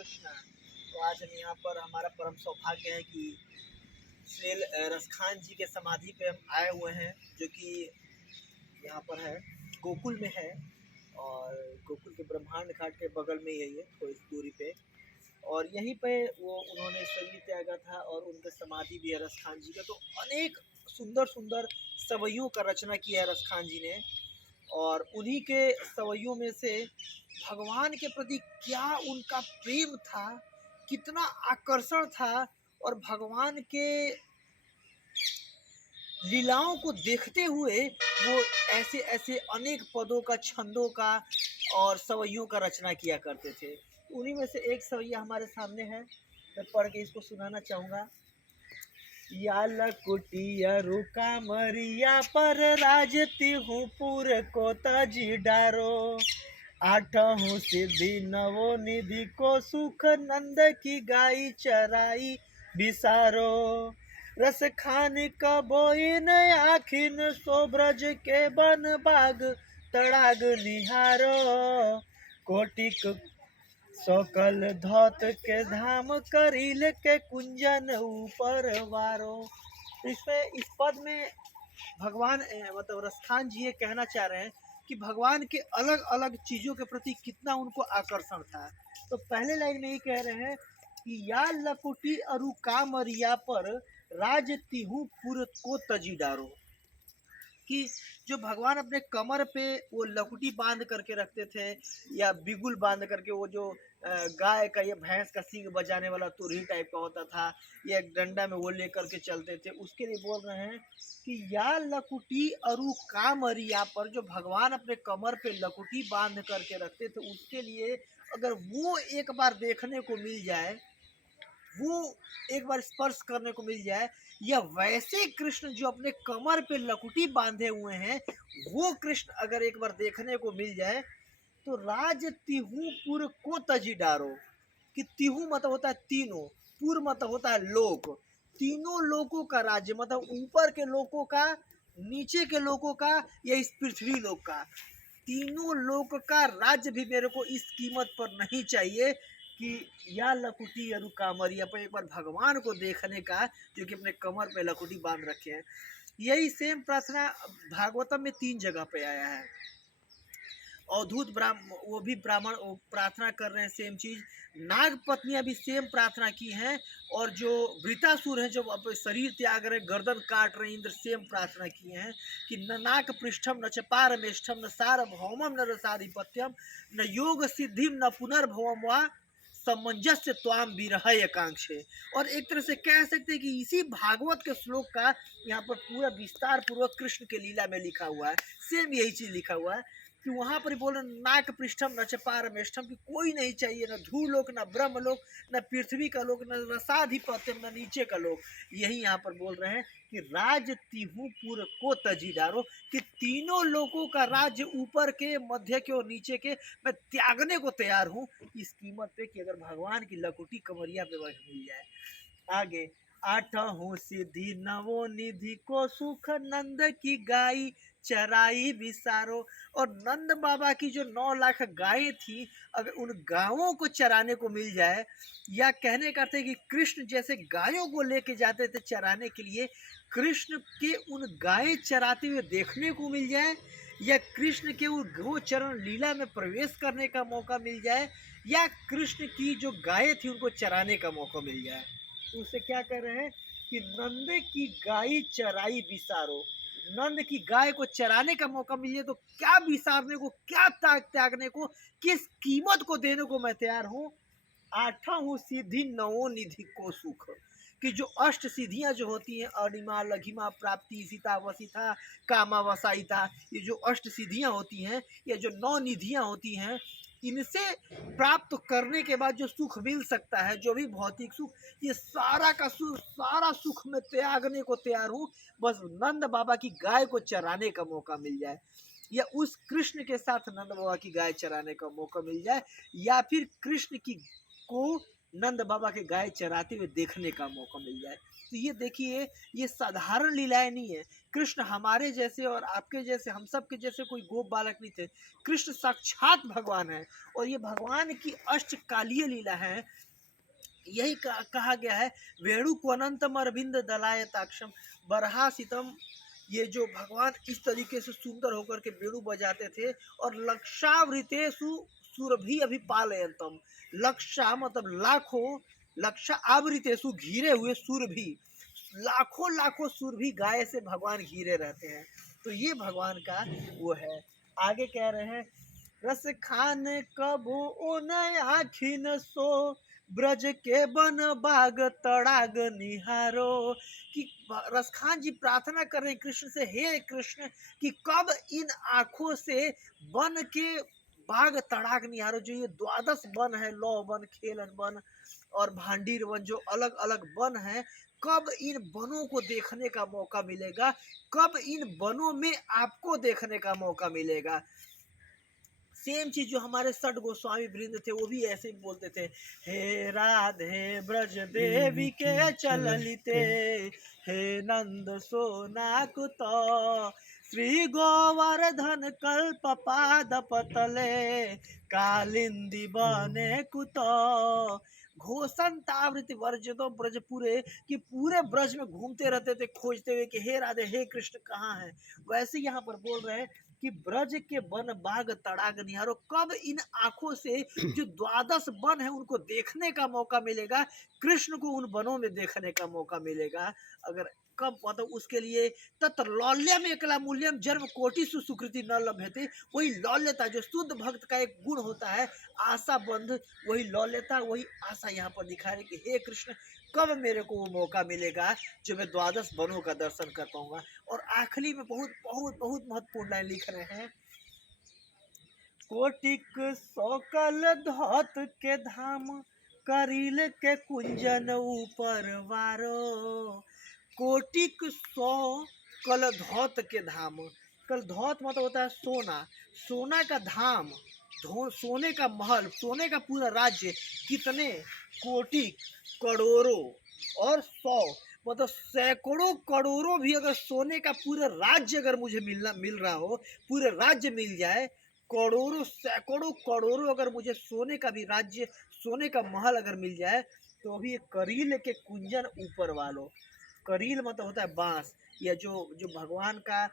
कृष्ण। तो आज हम यहाँ पर हमारा परम सौभाग्य है कि श्री रसखान जी के समाधि पे हम आए हुए हैं, जो कि यहाँ पर है, गोकुल में है। और गोकुल के ब्रह्मांड घाट के बगल में ही है ये, थोड़ी सी दूरी पे। और यहीं पे वो उन्होंने शरीर त्यागा था और उनका समाधि भी है रसखान जी का। तो अनेक सुंदर सुंदर सवैयों का रचना किया है रसखान जी ने। और उन्हीं के सवैयों में से भगवान के प्रति क्या उनका प्रेम था, कितना आकर्षण था। और भगवान के लीलाओं को देखते हुए वो ऐसे ऐसे अनेक पदों का, छंदों का और सवैयों का रचना किया करते थे। उन्हीं में से एक सवैया हमारे सामने है, मैं पढ़ के इसको सुनाना चाहूँगा। या लकुटिया रुका मरिया पर राजती हूँ पूर को तजी डारो। आठों सिद्धि नवो निधि को सुख नंद की गाई चराई बिसारो। रस खान कबोइन आखिन सोब्रज के बन बाग तड़ाग निहारो। कोटिक सकल धौत के धाम करील के कुंजन ऊपर वारो। इसमें इस पद में भगवान मतलब रसखान जी ये कहना चाह रहे हैं कि भगवान के अलग अलग चीजों के प्रति कितना उनको आकर्षण था। तो पहले लाइन में ये कह रहे हैं कि या लकुटी अरु कामरिया पर राज तिहु पुर को तजी डारो। कि जो भगवान अपने कमर पे वो लकुटी बांध करके रखते थे, या बिगुल बांध करके, वो जो गाय का या भैंस का सींग बजाने वाला तुरही टाइप का होता था, या एक डंडा में वो लेकर के चलते थे, उसके लिए बोल रहे हैं कि या लकुटी अरु कामरिया पर, जो भगवान अपने कमर पे लकुटी बांध करके रखते थे, उसके लिए अगर वो एक बार देखने को मिल जाए, वो एक बार स्पर्श करने को मिल जाए, या वैसे कृष्ण जो अपने कमर पे लकुटी बांधे हुए हैं, वो कृष्ण अगर एक बार देखने को मिल जाए, तो राज तिहु पुर को तजी डारो। कि तिहु मतलब होता है तीनों, पुर मतलब होता है लोक, तीनों लोकों का राज्य, मतलब ऊपर के लोकों का, नीचे के लोकों का, या इस पृथ्वी लोक का, तीनों लोक का राज्य भी मेरे को इस कीमत पर नहीं चाहिए कि या लकुटी अरु कामरिया पर एक बार भगवान को देखने का, जो कि अपने कमर पे लकुटी बांध रखे हैं। यही सेम प्रार्थना भागवतम में 3 जगह पे आया है। अवधूत ब्राह्मण, वो भी ब्राह्मण प्रार्थना कर रहे हैं सेम चीज। नाग पत्नियां भी सेम प्रार्थना की हैं। और जो वृतासुर हैं, जो शरीर त्याग रहे, गर्दन काट रहे, इंद्र सेम प्रार्थना किए हैं कि न नाक पृष्ठम न च पारमेष्ठम न सार्वभौमम न रसाधिपत्यम न योग सिद्धिम न पुनर्भवम वा सामंजस्य त्वाम विरह एकांक्षे। और एक तरह से कह सकते हैं कि इसी भागवत के श्लोक का यहाँ पर पूरा विस्तार पूर्वक कृष्ण के लीला में लिखा हुआ है। सेम यही चीज लिखा हुआ है कि वहां पर बोल रहे नाक पृष्ठम न च पारमेष्ठम, की कोई नहीं चाहिए, न धूलोक न ब्रह्मलोक न पृथ्वी का लोक न रसाधिपत्यम न नीचे का लोक। यही यहाँ पर बोल रहे हैं कि राज तिहु पुर को तजी डारो, कि तीनों लोगों का राज्य, ऊपर के, मध्य के और नीचे के, मैं त्यागने को तैयार हूँ इस कीमत पे कि अगर भगवान की लकुटी कमरिया पे मिल जाए। आगे, आठों सिद्धि नवो निधि को सुख नंद की गाई चराई बिसारो। और नंद बाबा की जो 9 लाख गायें थी, अगर उन गायों को चराने को मिल जाए, या कहने का अर्थ है कि कृष्ण जैसे गायों को लेके जाते थे चराने के लिए, कृष्ण के उन गायें चराते हुए देखने को मिल जाए, या कृष्ण के उन गोचरण लीला में प्रवेश करने का मौका मिल जाए, या कृष्ण की जो गायें थी उनको चराने का मौका मिल जाए, तो उससे क्या कह रहे हैं कि नंद की गाय चराई बिसारो। नंद की गाय को चराने का मौका मिले तो क्या बिसारने को, क्या त्यागने को, किस कीमत को देने को मैं तैयार हूँ। आठों सिद्धि नवो निधि को सुख, कि जो अष्ट सिद्धियां जो होती हैं, अणिमा लघिमा प्राप्ति सीता वसिता कामा वसाइता, ये जो अष्ट सिद्धियां होती हैं, या जो 9 निधियां होती हैं, इनसे प्राप्त करने के बाद जो सुख मिल सकता है, जो भी भौतिक सुख, ये सारा का सुख, सारा सुख में त्यागने को तैयार हूँ, बस नंद बाबा की गाय को चराने का मौका मिल जाए, या उस कृष्ण के साथ नंद बाबा की गाय चराने का मौका मिल जाए, या फिर कृष्ण की को नंद बाबा के गाय चराते हुए देखने का मौका मिल जाए। तो ये देखिए, ये साधारण लीलाएं नहीं है। कृष्ण हमारे जैसे और आपके जैसे, हम सब के जैसे कोई गोप बालक नहीं थे। कृष्ण साक्षात भगवान है और ये भगवान की अष्टकालीय लीला है। यही कहा गया है, वेणु को अनंतम अरविंद दलायताक्षम बरहासितम। ये जो भगवान इस तरीके से सुंदर होकर के वेणु बजाते थे, और लक्षावृतेषु सुरभि अभिपालयन्तम। लक्षा मतलब लाखों, लक्षा आवृतेषु घिरे हुए सुरभि, लाखों लाखों सुरभि गाय से भगवान घिरे रहते हैं। तो ये भगवान का वो है। आगे कह रहे हैं, रस खान कबो उन आखिन सो, ब्रज के बन बाग तड़ाग निहारो। कि रसखान जी प्रार्थना कर रहे हैं कृष्ण से, हे कृष्ण कि कब इन आंखों से वन के बाग तड़ाग निहारो। जो ये द्वादश वन है, लौ वन, खेलन वन और भांडीर वन, जो अलग अलग वन है, कब इन वनों को देखने का मौका मिलेगा, कब इन वनों में आपको देखने का मौका मिलेगा। सेम चीज जो हमारे सठ गोस्वामी वृंद थे वो भी ऐसे ही बोलते थे, हे राधे ब्रज देवी के चललिते, हे नंद सोना कुतो, श्री गोवर्धन कल्प पाद पतले, कालिंदी बने कुतो। घोषण तावृत वर्जतो ब्रजपुरे, कि पूरे ब्रज में घूमते रहते थे खोजते हुए कि हे राधे, हे कृष्ण कहाँ है। वैसे यहाँ पर बोल रहे हैं कि ब्रज के वन बाग तड़ाग निहारो, कब इन आंखों से जो द्वादश वन है उनको देखने का मौका मिलेगा, कृष्ण को उन वनों में देखने का मौका मिलेगा। अगर कब, मतलब उसके लिए तत्र लौल्यम एकला मूल्यम जन्म कोटि सुकृति न लभ्यते। वही लौल्यता जो शुद्ध भक्त का एक गुण होता है, आशा बंध, वही लौल्यता, वही आशा यहाँ पर दिखा रहे कि हे कृष्ण कब मेरे को वो मौका मिलेगा जो मैं द्वादश वनों का दर्शन कर पाऊंगा। और आखिरी में बहुत बहुत बहुत महत्वपूर्ण लाइन लिख रहे हैं, कोटिक सकल धौत के धाम, करील के कुंजन ऊपर वारो। कोटिक सौ कल धौत के धाम, कल धौत मतलब होता है सोना, सोना का धाम, सोने का महल, सोने का पूरा राज्य। कितने, कोटि, करोड़ों, और सौ मतलब सैकड़ों करोड़ों भी अगर सोने का पूरा राज्य अगर मुझे मिल रहा हो, पूरे राज्य मिल जाए, करोड़ों सैकड़ों करोड़ों अगर मुझे सोने का भी राज्य, सोने का महल अगर मिल जाए, तो भी करील के कुंजन ऊपर वालों। करील मतलब होता है बांस, या जो जो भगवान का